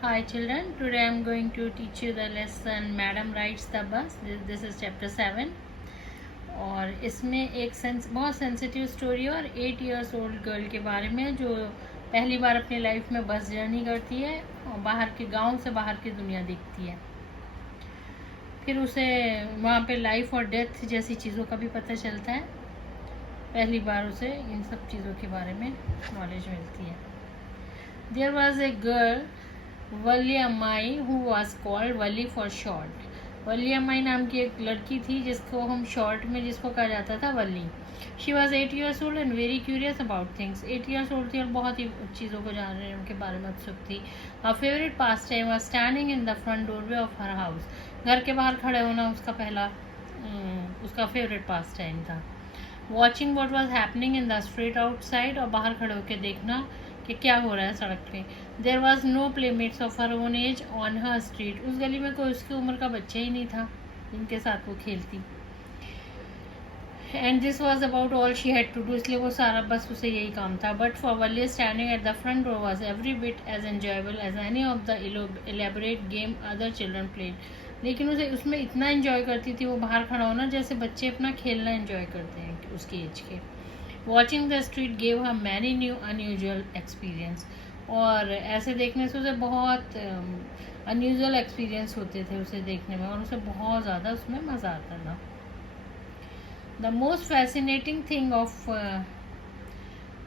Hi children, today I am going to teach you the lesson Madam Rides the Bus. This is chapter 7 और इसमें एक बहुत sensitive story और 8 years old girl के बारे में जो पहली बार अपनी लाइफ में बस जर्नी करती है और बाहर के गांव से बाहर की दुनिया देखती है। फिर उसे वहाँ पे लाइफ और डेथ जैसी चीज़ों का भी पता चलता है। पहली बार उसे इन सब चीज़ों के बारे में नॉलेज मिलती है। There was a girl Valli Ammai who was called Valli for short. Valli Ammai नाम की एक लड़की थी जिसको हम शॉर्ट में जिसको कहा जाता था Valli. She was 8 years old and very curious about things. 8 years old थी और बहुत ही चीज़ों को जानने उनके बारे में उत्सुक थी। हर favourite pass time was standing in the front doorway of her house. घर के बाहर खड़े होना उसका फेवरेट पास टाइम था। Watching what was happening in the street outside, और बाहर खड़े होकर देखना कि क्या हो रहा है सड़क पे। There was no playmates of her own age on her street. उस गली में कोई उसकी उम्र का बच्चा ही नहीं था जिनके साथ वो खेलती। And this was about all she had to do, इसलिए वो सारा बस उसे यही काम था। But for Valli standing at the front door was every bit as enjoyable as any of the elaborate game other children played. लेकिन उसे उसमें इतना एंजॉय करती थी वो बाहर खड़ा होना जैसे बच्चे अपना खेलना एंजॉय करते हैं उसकी एज के। Watching the street gave her many new unusual experience, और ऐसे देखने से उसे बहुत अनयूजुअल एक्सपीरियंस होते थे उसे देखने में, और उसे बहुत ज़्यादा उसमें मज़ा आता था। The most fascinating thing of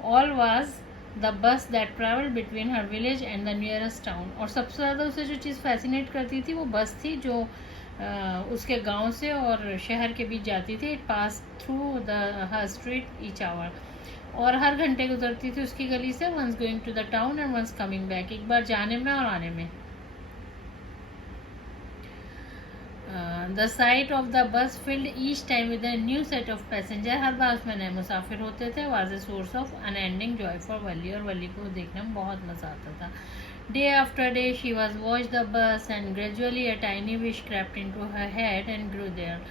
all was the bus that travel between her village and the nearest town. और सबसे ज़्यादा उसे जो चीज़ फैसिनेट करती थी वो बस थी जो उसके गांव से और शहर के बीच जाती थी। It pass through the her street each hour, और हर घंटे गुजरती थी उसकी गली से। Once going to the town and once coming back, एक बार जाने में और आने में। The sight of the bus filled each time with a new set of passenger. हर बार उसमें नए मुसाफिर होते थे। Was a source of unending joy for Valli, और वली को देखने में बहुत मज़ा आता था। Day after day she was watch the bus and gradually a tiny wish crept into her head and grew there.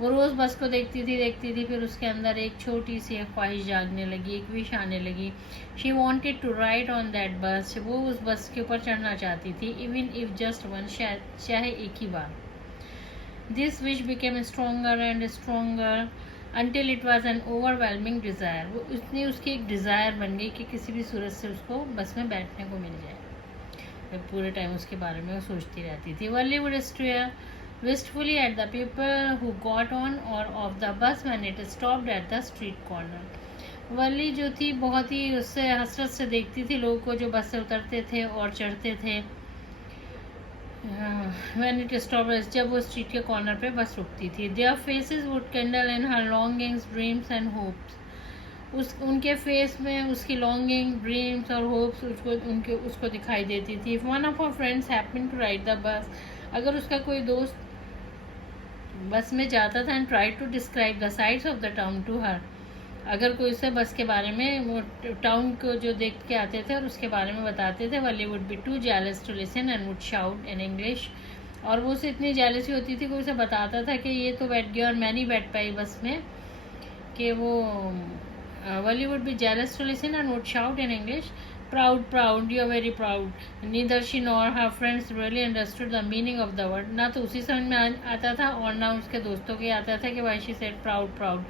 वो रोज़ बस को देखती थी, फिर उसके अंदर एक छोटी सी ख्वाहिश जागने लगी, एक विश आने लगी। She wanted to ride on that bus, वो उस बस के ऊपर चढ़ना चाहती थी, इवन इफ जस्ट वन, चाहे एक ही बार। This wish became stronger and stronger until it was an overwhelming desire। वो उसने उसकी एक डिज़ायर बन गई कि किसी भी सूरत से उसको बस में बैठने को मिल जाए। पूरे टाइम उसके बारे में वो सोचती रहती थी। Valli would stare wistfully at the people who got on or off the bus when it stopped at the street corner। वली जो थी बहुत ही उससे हसरत से देखती थी लोगों को जो बस से उतरते थे और चढ़ते थे। when it stopped, जब वो स्ट्रीट के कॉर्नर पे बस रुकती थी। their faces would kindle in her longings, dreams and hopes। उनके फेस में उसकी लॉन्गिंग, ड्रीम्स और होप्स उसको दिखाई देती थी। One of her friends happening to ride the bus, अगर उसका कोई दोस्त बस में जाता था and try to describe the sights of the town to her, अगर कोई से बस के बारे में वो टाउन को जो देख के आते थे और उसके बारे में बताते थे, Valli would be too jealous to listen and would shout in English. और वो उसे इतनी जेलसी होती थी कि उसे बताता था कि ये तो बैठ गया और मैं नहीं बैठ पाई बस में, कि वो Valli would be jealous to listen and would shout in English, proud, proud, you are very proud। neither she nor her friends really understood the meaning of the word। ना तो उसी समझ में आता था और ना उसके दोस्तों के आता था कि why she said proud, proud,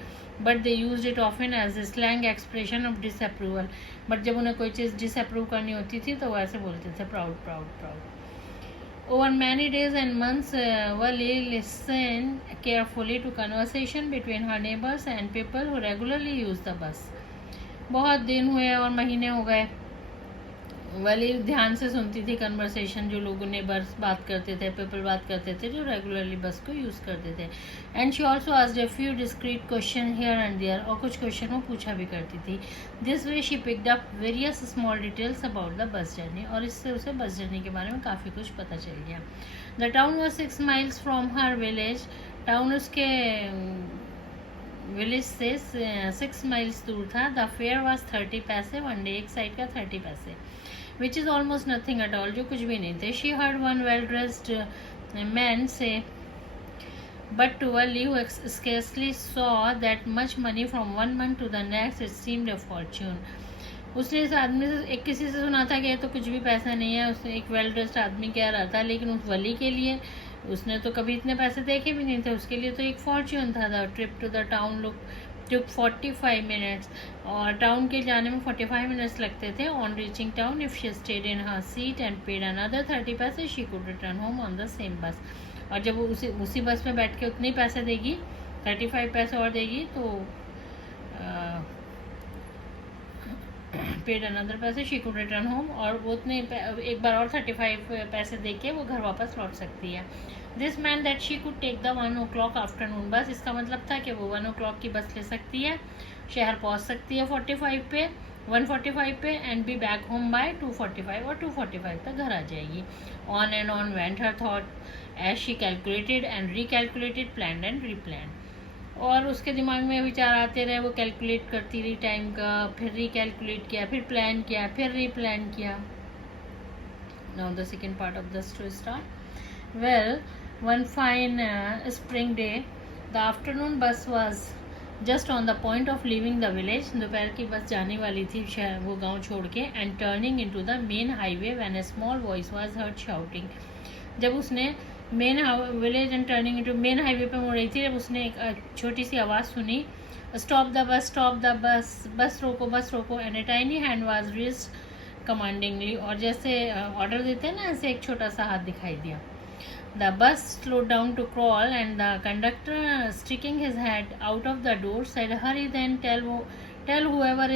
but they used it often as a slang expression of disapproval। but जब उन्हें कोई चीज़ disapprove करनी होती थी तो वो ऐसे बोलते थे proud, proud, proud। over many days and months Wali listened carefully to conversation between her neighbors and people who regularly use the bus। बहुत दिन हुए और महीने हो गए, वली ध्यान से सुनती थी कन्वर्सेशन जो लोगों ने बस बात करते थे, पीपल बात करते थे जो रेगुलरली बस को यूज़ करते थे। And she also asked a few discreet question here and there, और कुछ क्वेश्चन वो पूछा भी करती थी। This way she picked up various small details about the bus journey, और इससे उसे बस जर्नी के बारे में काफ़ी कुछ पता चल गया। The town was 6 miles from her village. Town उसके विलेज से 6 miles दूर था। द फेयर वॉज 30 पैसे वन डे, एक साइड का 30 पैसे, which is almost nothing at all, जो कुछ भी नहीं थे। She heard one well-dressed man say, but to Wali, who scarcely saw that much money from one month to the next, it seemed a fortune। उसने इस आदमी से एक किसी से सुना था कि तो कुछ भी पैसा नहीं है, उसने एक वेल ड्रेस्ड आदमी कह रहा था, लेकिन उस वली के लिए उसने तो कभी इतने पैसे देखे भी नहीं थे, उसके लिए तो एक फॉर्च्यून था। The trip to the town look took 45 minutes, और टाउन के जाने में 45 मिनट्स लगते थे। On reaching town if she stayed in her seat and paid another 30 paise she could return home on the same bus. और जब वो उसी बस में बैठ के उतने ही पैसे देगी, 35 पैसे और देगी, तो पेड अनदर पैसे शी कुड रिटर्न होम, और वो उतने एक बार और 35 पैसे दे के वो घर वापस लौट सकती है। This meant that she could take the 1 o'clock afternoon bus. इसका मतलब था कि वो 1 o'clock की बस ले सकती है, शहर पहुंच सकती है 1:45 पे and be back home by 2:45, और 2:45 तक घर आ जाएगी। On and on went her thought as she calculated and recalculated, plan and replan. और उसके दिमाग में विचार आते रहे, वो कैलकुलेट करती रही टाइम का, फिर रिकैलकुलेट किया, फिर प्लान किया, फिर रीप्लान किया। Now the second part of the story start. Well, one fine spring day the afternoon bus was just on the point of leaving the village. दोपहर की बस जाने वाली थी शहर, वो गांव छोड़ के, and turning into the main highway when a small voice was heard shouting. जब उसने main village and turning into main highway पे मुड़ रही थी, जब उसने एक छोटी सी आवाज़ सुनी, stop the bus, stop the bus, bus रोको, बस रोको, and a tiny hand was raised commandingly. और जैसे ऑर्डर देते हैं ना, ऐसे एक छोटा सा हाथ दिखाई दिया। The bus slowed down to crawl, and the conductor, sticking his head out of the door, said, "Hurry then, tell whoever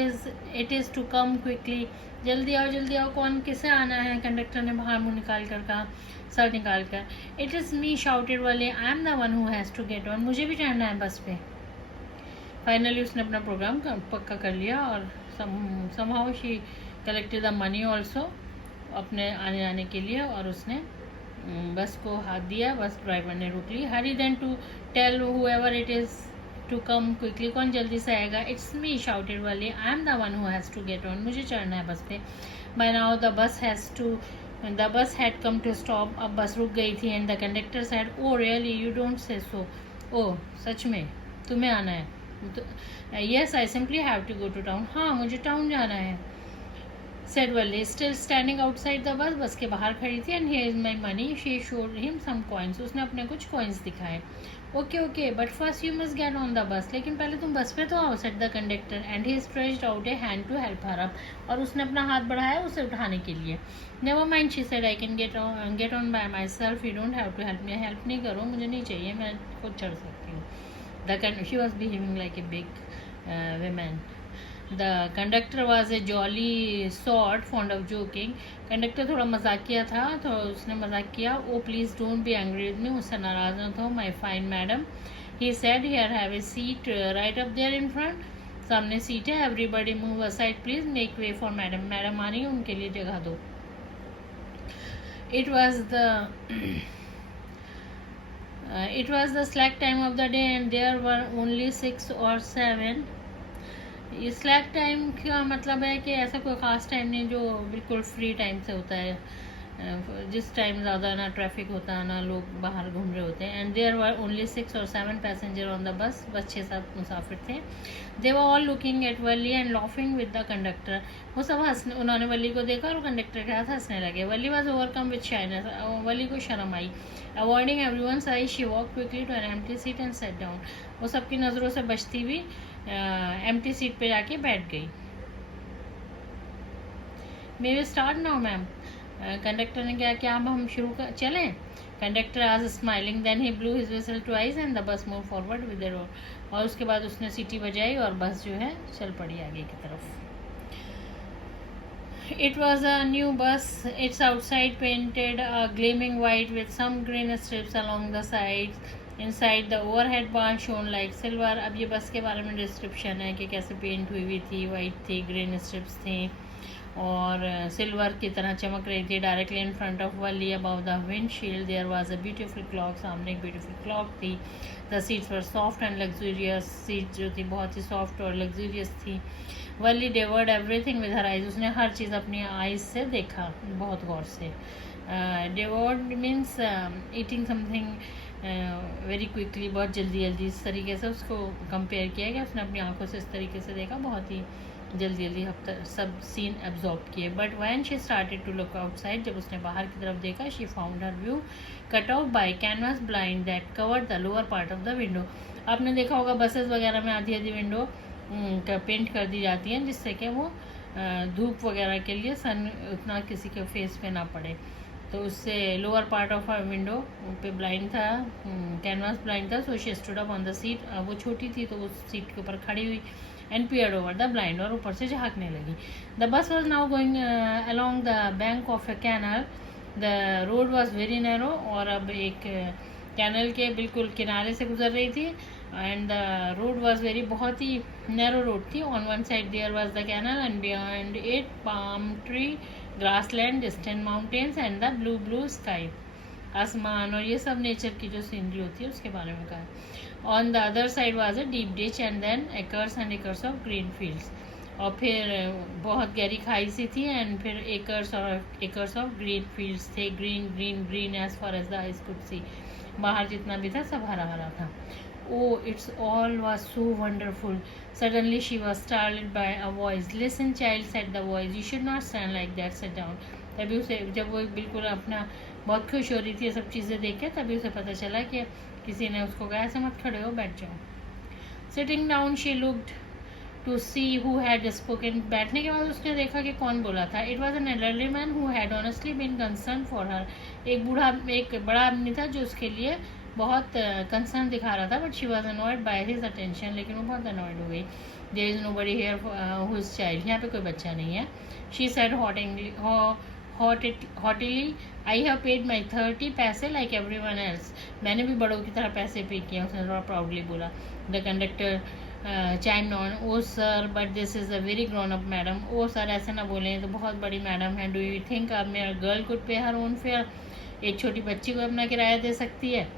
it is to come quickly." जल्दी आओ, कौन किसे आना है? कंडक्टर ने बाहर मुंह निकाल कर कहा, सर निकाल कर। "It is me," shouted Wally. "I am the one who has to get on." मुझे भी चढ़ना है बस पे। फाइनली उसने अपना प्रोग्राम पक्का कर लिया, और somehow she collected the money also अपने आने जाने के लिए, और उसने बस को हाथ दिया। बस ड्राइवर ने रोक ली। Hurry then to tell whoever it is to come quickly, कौन जल्दी से आएगा? "It's me," shouted Valli. "I am the one who has to get on." मुझे चढ़ना है बस पे। By now the bus had come to stop. अब bus रुक गई थी। And the conductor said, "oh really, you don't say so." Oh सच में, तुम्हें आना है? "Yes, I simply have to go to town." हाँ, मुझे टाउन जाना है, said Wally, still standing outside the bus. बस के बाहर खड़ी थी। "And here is my money." She showed him some coins. उसने अपने कुछ coins दिखाए। "Okay, but first you must get on the bus." लेकिन पहले तुम बस पे तो आओ, said the conductor, and he stretched out a hand to help her up. और उसने अपना हाथ बढ़ाया उसे उठाने के लिए। "Never mind," she said, "I can get on by myself. You don't have to help me." Help नहीं करो, मुझे नहीं चाहिए, मैं खुद चढ़ सकती हूँ। She was behaving like a big woman. The conductor was a jolly sort, fond of joking. Conductor थोड़ा मजाकिया था, तो उसने मजाक किया। "Oh, please don't be angry with me." मुझसे नाराज न हो, "My fine madam," he said. "Here, have a seat right up there in front." सामने सीट है, everybody move aside please, make way for madam. Madam आ रही है, उनके लिए जगह दो। It was the slack time of the day, and there were only 6 or 7. ये स्लैक टाइम का मतलब है कि ऐसा कोई ख़ास टाइम नहीं जो बिल्कुल फ्री टाइम से होता है, जिस टाइम ज़्यादा ना ट्रैफिक होता है ना लोग बाहर घूम रहे होते हैं। And there were only 6 or 7 passenger on the bus 6-7 मुसाफिर थे। They were all looking at Valli and laughing with the conductor. वो सब हंसने, उन्होंने वली को देखा और कंडक्टर के साथ हंसने लगे। Valli was overcome with shyness. Valli को शर्म आई। Avoiding everyone's eye, she walk quickly to an empty seat and sat down. वो सबकी नज़रों से बचती हुई एम्प्टी सीट पे जाके बैठ गई। "May we start now ma'am?" Conductor ने क्या अब हम शुरू कर चलें? कंडक्टर आज smiling, then he blew his whistle twice and the bus move forward with the road. और उसके बाद उसने सीटी बजाई और बस जो है चल पड़ी आगे की तरफ। It was a new bus. Its outside painted gleaming white with some green strips along the sides. Inside the overhead bar shone like silver. अब ये बस के बारे में डिस्क्रिप्शन है कि कैसे पेंट हुई थी, वाइट थी, ग्रीन स्ट्रिप्स थी और सिल्वर की तरह चमक रही थी। Directly in front of Valli above the windshield there was a beautiful clock. सामने एक ब्यूटीफुल क्लॉक थी। The seats were soft and luxurious. Seat जो थी बहुत ही सॉफ्ट और लग्जूरियस थी। Valli devoured everything with her eyes. उसने हर चीज़ अपनी आइज से देखा, बहुत गौर से। Devoured means eating something very quickly, बहुत जल्दी इस तरीके से उसको कंपेयर किया गया। उसने अपनी आंखों से इस तरीके से देखा, बहुत ही जल्दी जल्दी सब सीन एब्जॉर्ब किए. But when she started to look outside, जब उसने बाहर की तरफ देखा, she found her view cut off by canvas blind that covered the lower part of the window. आपने देखा होगा बसेस वगैरह में आधी आधी विंडो पेंट कर दी जाती हैं, जिससे कि वो धूप वगैरह के लिए सन उतना किसी के फेस पे ना पड़े. तो उससे lower part of our window पे ब्लाइंड था, कैनवास ब्लाइंड था. So she stood up on the seat. वो छोटी थी तो वो सीट के ऊपर खड़ी हुई and peered over the blind, और ऊपर से झाँकने लगी. The bus was now going along the bank of a canal. The road was very narrow, और अब एक कैनल के बिल्कुल किनारे से गुजर रही थी. And the road was very, बहुत ही नैरो रोड थी. On one side there was the canal and beyond it palm tree, grassland, distant mountains and the blue blue sky. आसमान और ये सब नेचर की जो सीनरी होती है उसके बारे में कहा. On the other side was a deep ditch and then acres and acres of green fields. और फिर बहुत गहरी खाई सी थी एंड फिर एकर्स और एकर्स ऑफ ग्रीन फील्ड्स थे. Green green green as far as the eyes could see. बाहर जितना भी था सब हरा हरा था. Oh, it's all was so wonderful. Suddenly she was startled by a voice. Listen, child, said the voice. You should not stand like that. Sit down. तभी उसे, जब वो बिल्कुल अपना बहुत खुश हो रही थी ये सब चीज़ें देख के, तभी उसे पता चला कि किसी ने उसको कहा ऐसे मत खड़े हो, बैठ जाओ. Sitting down, she looked to see who had spoken. बैठने के बाद उसने देखा कि कौन बोला था. It was an elderly man who had honestly been concerned for her. एक बड़ा आदमी था जो उसके लिए बहुत कंसर्न दिखा रहा था. But she was annoyed by his attention. लेकिन वो बहुत अनॉयड हो गई. There is nobody here who is child. यहाँ पे कोई बच्चा नहीं है. She said hotly, I have paid my 30 पैसे लाइक एवरीवन एल्स. मैंने भी बड़ों की तरह पैसे पे किए. उसने थोड़ा प्राउडली बोला. The conductor chime on. Oh sir, but this is a very grown up madam. Oh sir, ऐसे ना बोलें, तो बहुत बड़ी मैडम है. डू यू थिंक अब मेरा गर्ल कुड पे हर ओन फेयर. एक छोटी बच्ची को अपना किराया दे सकती है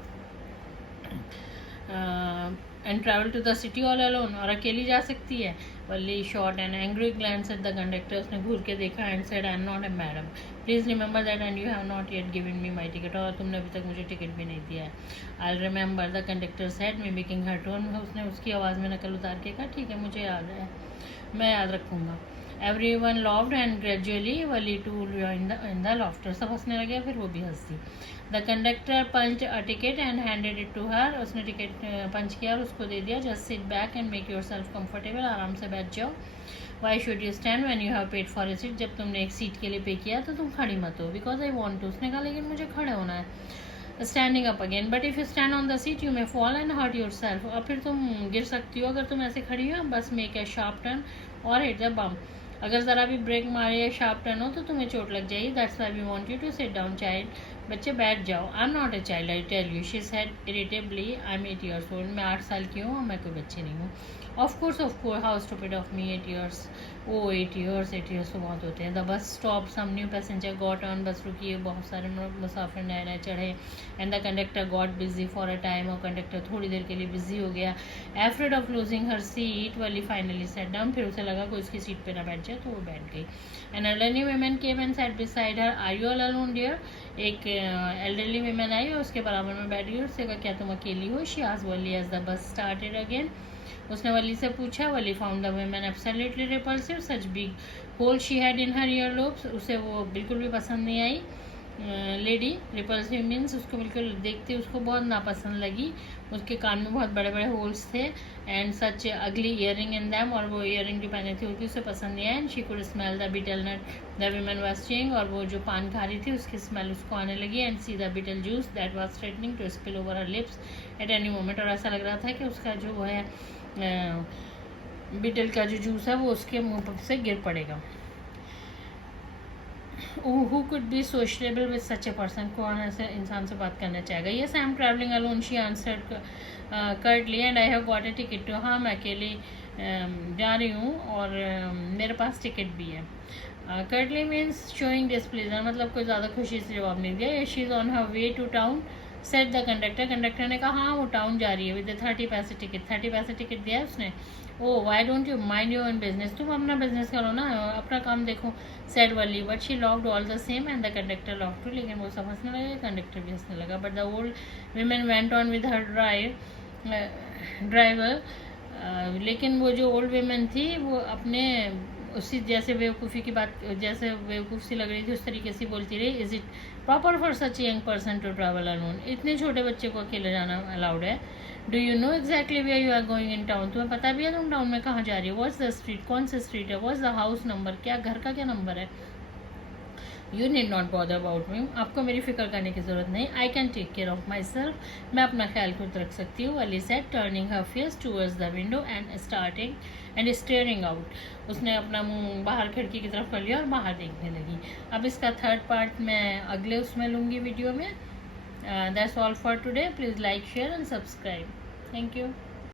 and travel to the city all alone, और अकेली जा सकती है. Valli shot an angry glance at the conductor. उसने घूर के देखा and said I am not a madam. Please remember that and you have not yet given me my ticket. और तुमने अभी तक मुझे टिकट भी नहीं दिया है. I remember, the conductor said, mimicking her tone. उसने उसकी आवाज़ में नकल उतार के कहा ठीक है मुझे याद है, मैं याद रखूँगा. Everyone laughed and gradually Wali too joined in the laughter. सब हंसने लगे, फिर वो भी हंस दी. The conductor punched a ticket and handed it to her. उसने टिकट पंच किया और उसको दे दिया. Just sit back and make yourself comfortable. आराम से बैठ जाओ. Why should you stand when you have paid for a seat? जब तुमने एक सीट के लिए पे किया तो तुम खड़ी मत हो. Because I want to. उसने कहा लेकिन मुझे खड़े होना है. Standing up again. But if you stand on the seat you may fall and hurt yourself. और फिर तुम गिर सकती हो अगर तुम ऐसे खड़ी हो. बस make a sharp turn or hit the bump. अगर ज़रा भी ब्रेक मारे या शार्प टर्न हो तो तुम्हें चोट लग जाएगी. That's why we want you to sit down child. बच्चे बैठ जाओ. I am not a child I tell you, she said irritably. I am 8 years old. मैं 8 साल की हूँ और मैं कोई बच्ची नहीं हूँ. Of course how stupid of me. 8 years. Oh 8 years तो बहुत होते हैं. The bus stop. Some new passenger got on. Bus रुकी है, बहुत सारे मुसाफिर नए नए चढ़े. And the conductor got busy for a time. और कंडक्टर थोड़ी देर के लिए बिजी हो गया. Afraid of losing her seat Valli finally sat down. फिर उसे लगा कोई उसकी सीट पे ना बैठ जाए तो वो बैठ गई. An elderly woman came and sat beside her. Are you all alone dear. एक एल्डरली वुमेन आई और उसके बराबर में बैठ गई. उससे कहा क्या तुम अकेली हो. She asked Valli as the bus started again. उसने वली से पूछा. Valli found the women absolutely repulsive. Such big hole she had in her ear lobes. उसे वो बिल्कुल भी पसंद नहीं आई. लेडी रिपल्सिव मीन्स उसको बिल्कुल देखते उसको बहुत नापसंद लगी. उसके कान में बहुत बड़े बड़े होल्स थे. एंड सच अगली ईयरिंग इन दैम. और वो ईयरिंग जो पहने थी उसकी उसे पसंद नहीं आई. And she could smell the betel nut the women was chewing. और वो जो पान खा रही थी उसकी स्मेल उसको आने लगी. And see the betel juice that was threatening to spill over her lips at any moment. और ऐसा लग रहा था कि उसका जो है बीटल का जो जूस है वो उसके मुंह से गिर पड़ेगा. Who could be sociable with such a person? कौन ऐसे इंसान से बात करना चाहेगा. Yes, I am traveling alone, she answered curtly, and I have got a ticket to. हाँ मैं अकेली जा रही हूँ और मेरे पास टिकट भी है. कर्टली मीन्स शोइंग डिसप्लेजर, मतलब कोई ज़्यादा खुशी से जवाब नहीं दिया. She is on her way to town said the conductor. Conductor ने कहा हाँ वो टाउन जा रही है विद 30 पैसे टिकट. 30 पैसे टिकट दिया है उसने. Oh why don't you mind your own business. तुम अपना बिजनेस करो ना, अपना काम देखो. Said Valli. But she laughed all the same and the conductor laughed too. लेकिन वो सब हंसने लगे, कंडक्टर भी हंसने लगा. But the old woman went on with her driver लेकिन वो जो ओल्ड वेमेन थी वो अपने उसी जैसे बेवकूफ़ी की बात, जैसे बेवकूफ़ी लग रही थी उस तरीके से बोलती रही, is it proper for such young person to travel alone? इतने छोटे बच्चे को अकेले जाना अलाउड है? Do you know exactly where you are going in town? तुम्हें पता भी है तुम टाउन में कहाँ जा रही हो? What's the street? कौन सा स्ट्रीट है? What's the house number? क्या घर का क्या नंबर है? You need not bother about me. आपको मेरी फिक्र करने की ज़रूरत नहीं। I can take care of myself. मैं अपना ख्याल खुद रख सकती हूँ। Ali said, turning her face towards the window and staring out. उसने अपना मुंह बाहर खिड़की की तरफ कर लिया और बाहर देखने लगी। अब इसका थर्ड पार्ट मैं अगले उसमें लूँगी वीडियो में। That's all for today. Please like, share and subscribe. Thank you.